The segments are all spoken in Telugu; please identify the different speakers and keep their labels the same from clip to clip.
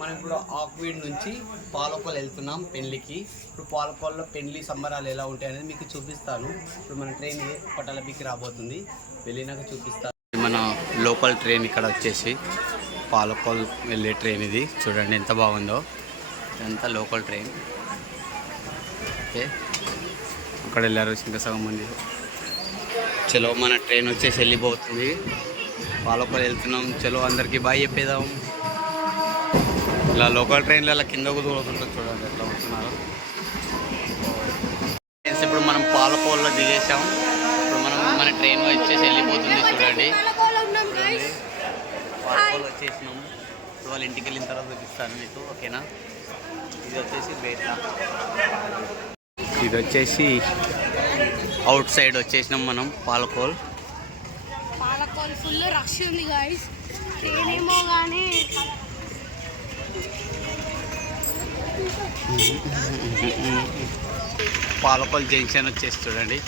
Speaker 1: మనం ఇప్పుడు ఆక్వీడ్ నుంచి పాలకోల్ వెళ్తున్నాం పెళ్ళికి ఇప్పుడు పాలకోల్లో పెళ్ళి సంబరాలు ఎలా ఉంటాయి అనేది మీకు చూపిస్తాను. ఇప్పుడు మన ట్రైన్ పటాలబీకి రాబోతుంది. వెళ్ళినాక చూపిస్తాను మన లోకల్ ట్రైన్ ఇక్కడ వచ్చేసి పాలకొల్ వెళ్ళే ట్రైన్ ఇది. చూడండి ఎంత బాగుందో. ఇదంతా లోకల్ ట్రైన్. ఓకే. అక్కడ వెళ్ళారు ఇంకా సగం మంది. చలో మన ట్రైన్ వచ్చేసి వెళ్ళిపోతుంది. పాలకోల్ వెళ్తున్నాం. చలో అందరికీ బాయ్ చెప్పేదాం ఇలా లోకల్ ట్రైన్లు ఇలా కింద కుదురుతుంటుంది చూడండి ఎట్లా వస్తున్నారు ఇప్పుడు మనం పాలకోల్లో దిగేసాం ఇప్పుడు మనం మన ట్రైన్ వచ్చేసి వెళ్ళిపోతుంది చూడండి. పాలకోల్ వచ్చేసినాము. ఇప్పుడు వాళ్ళ ఇంటికి వెళ్ళిన తర్వాత చూపిస్తాను మీకు ఓకేనా? ఇది వచ్చేసి బేట్లా ఇది వచ్చేసి అవుట్ సైడ్ వచ్చేసినాం మనం పాలకోల్.
Speaker 2: పాలకోల్ ఫుల్ రష్ ఉంది గాయస్ ట్రైన్ ఏమో కానీ
Speaker 1: పాలకోల్ జంక్షన్ వచ్చేసి చూడండి.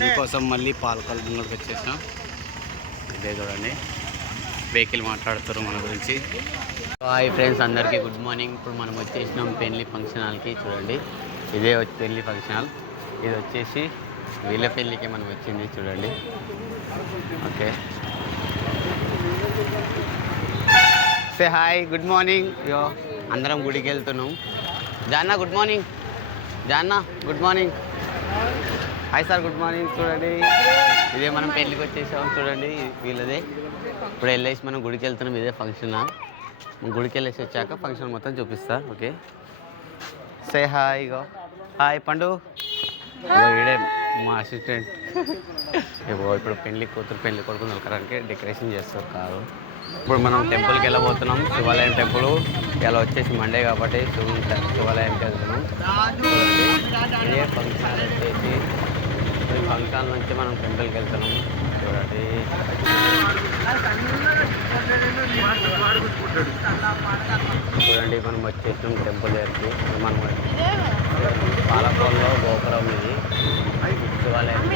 Speaker 1: మీకోసం మళ్ళీ పాలకోల్ ముందుకు వచ్చేసినాం ఇదే చూడండి. వెహికల్ మాట్లాడుతారు మన గురించి. హాయ్ ఫ్రెండ్స్ అందరికీ గుడ్ మార్నింగ్. ఇప్పుడు మనం వచ్చేసినాం పెళ్ళి ఫంక్షన్ హాల్కి చూడండి. ఇదే పెళ్ళి ఫంక్షన్ హాల్. ఇది వచ్చేసి వీళ్ళ పెళ్ళికి మనం వచ్చింది చూడండి. Okay. Say hi good morning yo అందరం గుడికి వెళ్తున్నాం జాన్నా good morning జాన్నా good morning hi sir good morning చూడండి. ఇదే మనం పెళ్ళికి వచ్చేసాం. చూడండి వీళ్ళదే. ఇప్పుడు వెళ్ళేసి మనం గుడికి వెళ్తున్నాం ఇదే ఫంక్షన్ గుడికి వెళ్ళేసి వచ్చాక ఫంక్షన్ మొత్తం చూపిస్తా ఓకే? సే హాయ్ ఇగో. హాయ్ పండు. ఈడే మా అసిస్టెంట్ ఇగో ఇప్పుడు పెళ్ళి కూతురు పెళ్ళి కొడుకు నలకడానికి డెకరేషన్ చేస్తారు కారు. ఇప్పుడు మనం టెంపుల్కి వెళ్ళబోతున్నాం. శివాలయం టెంపుల్. ఇలా వచ్చేసి మండే కాబట్టి శివ శివాలయంకి వెళ్తున్నాం. ఇదే ఫంక్షన్ వచ్చేసి. ఫంక్షన్ నుంచి మనం టెంపుల్కి వెళ్తున్నాం. చూడండి. చూడండి మనం వచ్చేసాం టెంపుల్ దగ్గరికి. మనం పాలకోల్లో గోపురం ఇది. శివాలయం.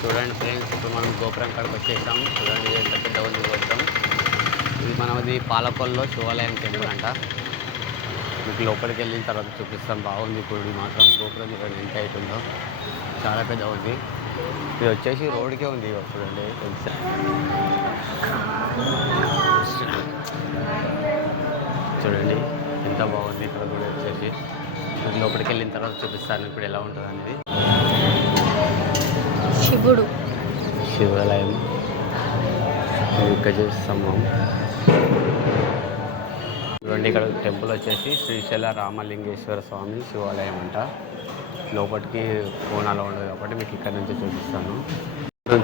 Speaker 1: చూడండి ఫ్రెండ్స్ ఇప్పుడు మనం గోపురం కాడికి వచ్చేసాం. చూడండి ఎంత పెద్ద ఉంది గోపురం. ఇది మనది పాలకొల్లో శివాలయం టెంపుల్ అంట. మీకు లోపలికి వెళ్ళిన తర్వాత చూపిస్తాం. బాగుంది గుడి మాత్రం. గోపురం చూడండి ఎంత అవుతుందో చాలా పెద్ద ఉంది. ఇది వచ్చేసి రోడ్కే ఉంది చూడండి. చూడండి. ఎంత బాగుంది ఇక్కడ గుడి వచ్చేసి. లోపలికి వెళ్ళిన తర్వాత చూపిస్తాను ఇప్పుడు ఎలా ఉంటుంది అనేది.
Speaker 2: శివుడు.
Speaker 1: శివాలయం. గజ స్తంభం చూడండి ఇక్కడ టెంపుల్ వచ్చేసి శ్రీశైల రామలింగేశ్వర స్వామి శివాలయం అంట. లోపలికి కోణాలు ఉండదు కాబట్టి మీకు ఇక్కడ నుంచి చూపిస్తాను.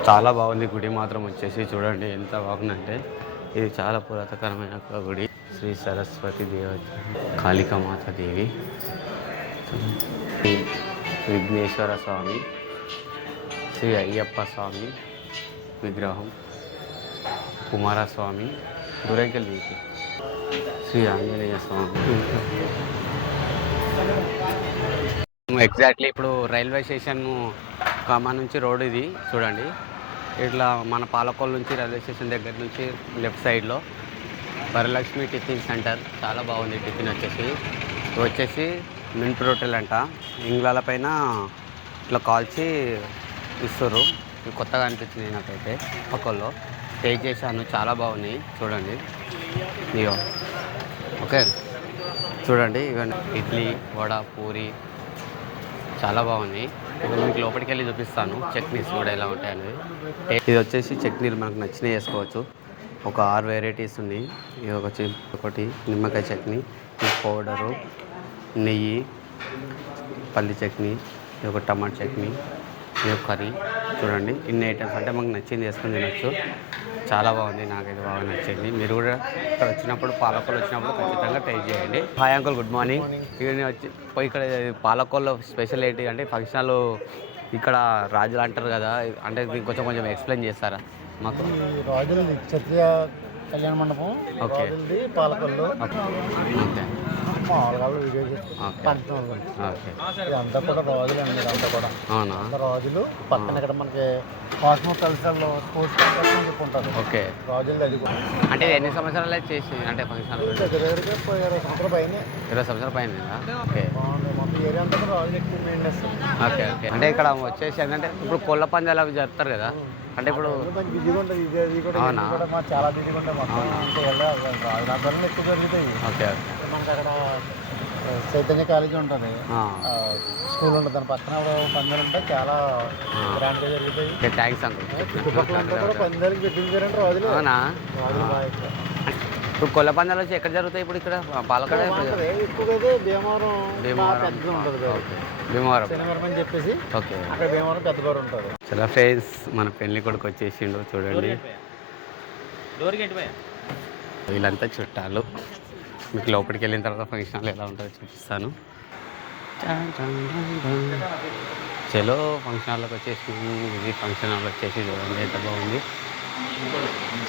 Speaker 1: చాలా బాగుంది గుడి మాత్రం వచ్చేసి చూడండి ఎంత బాగుందంటే. ఇది చాలా పురాతకరమైన గుడి. శ్రీ సరస్వతి దేవ కాళికామాత దేవి. విఘ్నేశ్వర స్వామి శ్రీ అయ్యప్ప స్వామి విగ్రహం. కుమారస్వామి దురంకెల్ వీకి శ్రీ ఆంజనేయ స్వామి. ఎగ్జాక్ట్లీ ఇప్పుడు రైల్వే స్టేషన్ కామా నుంచి రోడ్ ఇది చూడండి. ఇట్లా మన పాలకొల్ నుంచి రైల్వే స్టేషన్ దగ్గర నుంచి లెఫ్ట్ సైడ్లో వరలక్ష్మి టిఫిన్ సెంటర్ చాలా బాగుంది టిఫిన్ వచ్చేసి. వచ్చేసి మింట్ రొట్టెలు అంట. ఇంగ్లాల పైన ఇట్లా కాల్చి ఇస్తారు కొత్తగా అనిపించింది నాకైతే పక్కల్లో పే చేశాను. చాలా బాగున్నాయి. చూడండి. ఇయో ఓకే. చూడండి. ఇవన్నీ ఇడ్లీ వడ పూరి. చాలా బాగున్నాయి. ఇప్పుడు మీకు లోపలికి వెళ్ళి చూపిస్తాను. చట్నీస్ కూడా ఎలా ఉంటాయి అనేది. ఇది వచ్చేసి చట్నీలు మనకు నచ్చినవి వేసుకోవచ్చు ఒక ఆరు వెరైటీస్ ఉన్నాయి. ఇది ఒకటి ఒకటి నిమ్మకాయ చట్నీ ఇది పౌడరు నెయ్యి పల్లి చట్నీ ఇది ఒక టమాటా చట్నీ ఒక కర్రీ. చూడండి ఇన్ని ఐటమ్స్ అంటే మాకు నచ్చింది వేసుకొని తినొచ్చు. చాలా బాగుంది నాకైతే బాగా నచ్చింది. మీరు కూడా ఇక్కడ వచ్చినప్పుడు పాలకొల్లు వచ్చినప్పుడు ఖచ్చితంగా ట్రై చేయండి. హాయ్ అంకుల్ గుడ్ మార్నింగ్ నేను వచ్చి ఇక్కడ పాలకొల్లో స్పెషల్ ఏంటి అంటే ఫంక్షన్లు ఇక్కడ రాజులు అంటారు కదా అంటే దీనికి కొంచెం కొంచెం ఎక్స్ప్లెయిన్ చేస్తారా మాకు?
Speaker 3: ఈ రాజులది క్షత్రియ కళ్యాణ మండపం
Speaker 1: ఓకే.
Speaker 3: పాలకొల్లు.
Speaker 1: ఓకే
Speaker 3: మామూలుగా ఇదంతా కూడా రాజులు అండి ఇదంతా కూడా.
Speaker 1: అవునా?
Speaker 3: అంతా రాజులు పక్కన ఇక్కడ మనకి కాస్మో కల్చరల్ స్పోర్ట్స్ కాంప్లెక్స్ అని చెప్పి ఉంటుంది
Speaker 1: ఓకే.
Speaker 3: రాజులు అది కూడా
Speaker 1: అంటే ఎన్ని సంవత్సరాలు చేసి అంటే ఫంక్షన్
Speaker 3: దగ్గర ఇరవై సంవత్సరాల పైన.
Speaker 1: ఇరవై సంవత్సరాల పైన ఓకే. Okay okay. అంటే ఇక్కడ వచ్చేసి ఏంటంటే ఇప్పుడు కోళ్ళ పందాలు అవి జరుపుతారు కదా? అంటే ఇప్పుడు అవునా?
Speaker 3: చాలా బిజీగా జరుగుతాయి.
Speaker 1: Okay okay.
Speaker 3: మనకి అక్కడ ఆ, చైతన్య కాలేజీ ఉంటుంది. స్కూల్ ఉంటుంది. దాని పక్కన పందాలు ఉంటాయి చాలా గ్రాండ్గా జరుగుతాయి
Speaker 1: థ్యాంక్స్ అంకుల్.
Speaker 3: పందాలకి పెట్టించారంటే రాజులు.
Speaker 1: అవునా. ఇప్పుడు కోళ్ళ పందాలు వచ్చి ఎక్కడ జరుగుతాయి ఇప్పుడు ఇక్కడ? పాలక్కడ
Speaker 3: భీమవరం
Speaker 1: భీమవరం. భీమవరం.
Speaker 3: అని చెప్పేసి
Speaker 1: ఓకే.
Speaker 3: అక్కడ భీమవరం పెద్ద బారు ఉంటుంది.
Speaker 1: చాలా ఫేస్ మన పెళ్ళి కొడుకు వచ్చేసిండు చూడండి. వీళ్ళంతా చుట్టాలు. మీకు లోపలికి వెళ్ళిన తర్వాత ఫంక్షన్ హాల్ ఎలా ఉంటుందో చూపిస్తాను. చలో ఫంక్షన్ హాల్లోకి వచ్చేసి ఇది ఫంక్షన్ హాల్ వచ్చేసి చూడండి ఎంత బాగుంది.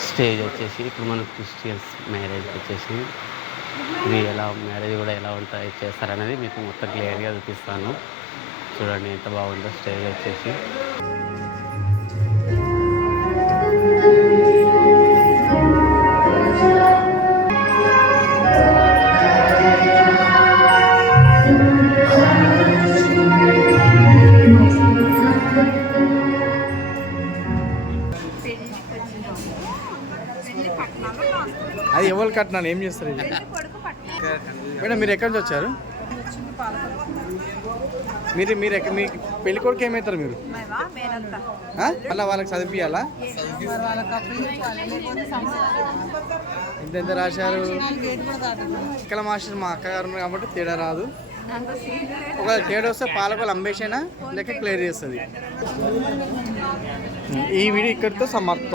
Speaker 1: స్టేజ్ వచ్చేసి ఇప్పుడు మన క్రిస్టియన్స్ మ్యారేజ్ వచ్చేసి ఇది ఎలా మ్యారేజ్ కూడా ఎలా ఉంటాయి చేస్తారనేది మీకు మొత్తం క్లియర్గా చూపిస్తాను. చూడండి ఎంత బాగుందో స్టేజ్ వచ్చేసి.
Speaker 4: ఎవరు కట్టినాను ఏం చేస్తారు మేడం మీరు ఎక్కడి నుంచి వచ్చారు? మీరు మీరు ఎక్క- మీ పెళ్ళి కొడుకు ఏమవుతారు మీరు? మళ్ళా వాళ్ళకి చదివియాలా ఎంత ఎంత రాశారు? ఇక్కడ మాస్టర్ మా అక్కగారు కాబట్టి తేడా రాదు. ఒకవేళ తేడా వస్తే పాలకోలు అంబేషైనా లెక్క క్లియర్ చేస్తుంది. ఈ వీడియో ఇక్కడితో సమాప్తం.